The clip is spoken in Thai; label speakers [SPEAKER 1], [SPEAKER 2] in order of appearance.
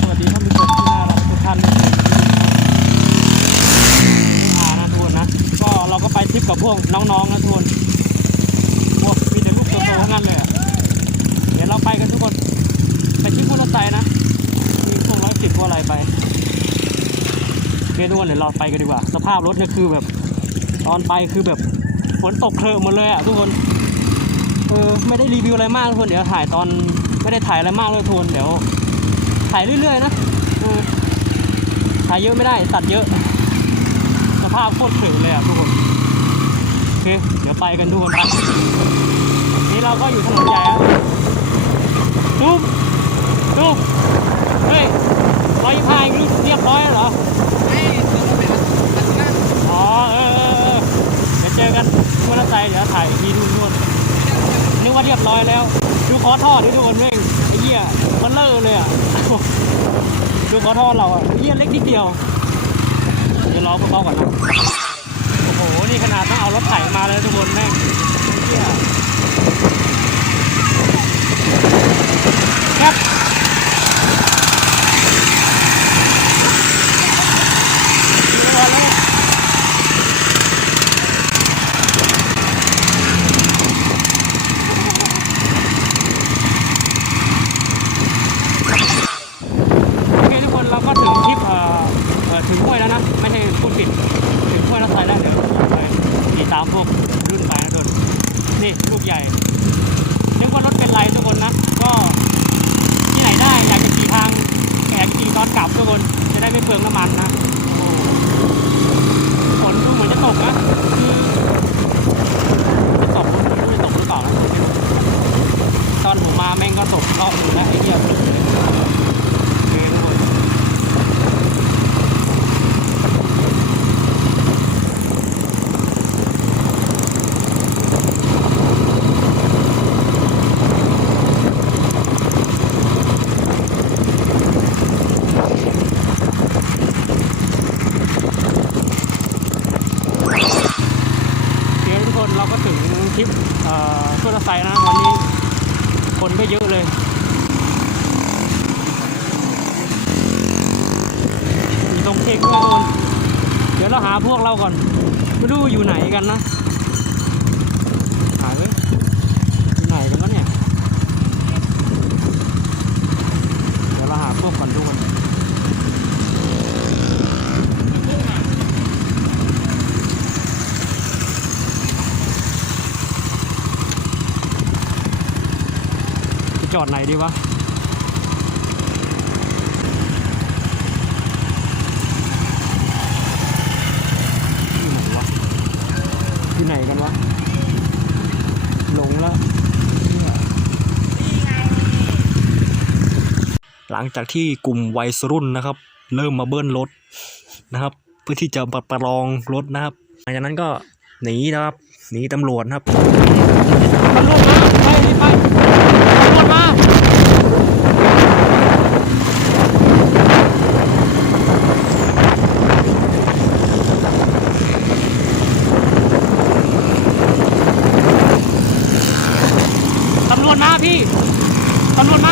[SPEAKER 1] สวัสดีท่านผู้ชมที่น่ารักทุกท่านอ่านะทุกคนนะ ก็เราก็ไปทริปกับพวกน้องๆนะทุกคนพวกมีแต่ลูกโตๆทั้งนั้นเลยอะเดี๋ยวเราไปกันทุกคน ไปที่พุทธไซนะ มีพวกร้อยสิบพวกอะไรไปโอเคทุกคนเดี๋ยวเราไปกันดีกว่า สภาพรถเนี่ยคือแบบ ตอนไปคือแบบฝนตกเคลอะหมดเลยอะทุกคน เออไม่ได้รีวิวอะไรมากทุกคน เดี๋ยวถ่ายตอนไม่ได้ถ่ายอะไรมากเลยทุกคนเดี๋ยว ถ่ายเรื่อยๆนะเออถ่ายเยอะไม่ได้ตัดเยอะสภาพโคตรเขยเลยอะทุกคนโอเคเดี๋ยวไปกันทุกคนไปนี่เราก็อยู่ถนนใหญ่อะตุ๊บตุ๊บเฮ้ยร้อยพายเรียบร้อยแล้วเหรออ๋อเออเออเออเดี๋ยวเจอกันมอเตอร์ไซค์เดี๋ยวถ่ายอีกทีทุกคนนึกว่าเรียบร้อยแล้ว ดูคอท่อดิทุกคนเร่งไอ้เหี้ ยมันเลอะเลยอะดูคอท่อเราอะเยี่ยเล็กนิดเดียวเดี๋ยวรอพวกเบาก่อนนะโอ้โหนี่ขนาดต้องเอารถไถมาเลยทุกคนแม่งเยี่ยครับดูก่อนเลย โอเคทุกคนเราก็ถึงทริปเอ่อเอ่อถึงห้วยแล้วนะ ไม่ใช่พูดผิดถึงห้วยแล้วใส่ได้เดี๋ยวไปขี่ตามพวกรุ่นไปนะทุกคนนี่ลูกใหญ่นึกว่ารถเป็นไรทุกคนนะ ก็ที่ไหนได้อยากจะขี่ทางอยากขี่ตอนกลับทุกคน จะได้ไม่เปลืองน้ำมันนะฝนดูเหมือนจะตกนะคือจะตกไม่รู้จะตกหรือเปล่านะตอนผมมาแม่งก็ตกรอบนึงแล้วไอ้เหี้ยเลย เองหมดเดี๋ยวทุกคนเราก็ถึงทริป เอ่อใส่นะวันนี้คนก็เยอะเลยมีตรงเทคด้วยคนเดี๋ยวเราหาพวกเราก่อนไม่รู้อยู่ไหนกันนะหาเลยไหนกันวะเนี่ย เดี๋ยวเราหาพวกก่อนทุกคน จะจอดไหนดีวะอยู่ไหนวะอยู่ไหนกันวะหลงแล้วหลังจากที่กลุ่มวัยรุ่นนะครับ เริ่มมาเบิ้ลรถนะครับ เพื่อที่จะมาประลองรถนะครับหลังจากนั้นก็หนีนะครับหนีตำรวจนะครับตำรวจมาไปไป ที่ตำรวจมา